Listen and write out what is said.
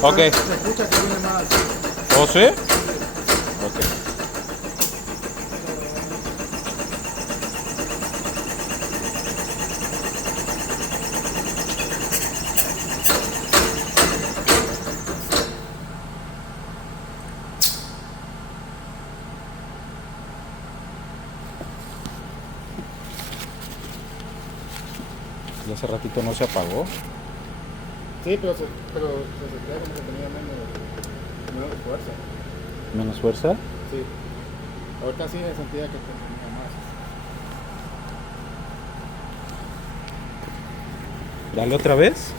Ok. Se escucha que viene más. ¿Oh, sí? Ok. Y hace ratito no se apagó. Sí, pero se sentía como que tenía menos fuerza. Menos fuerza. Sí. Ahorita sí se sentía que tenía más. Dale otra vez.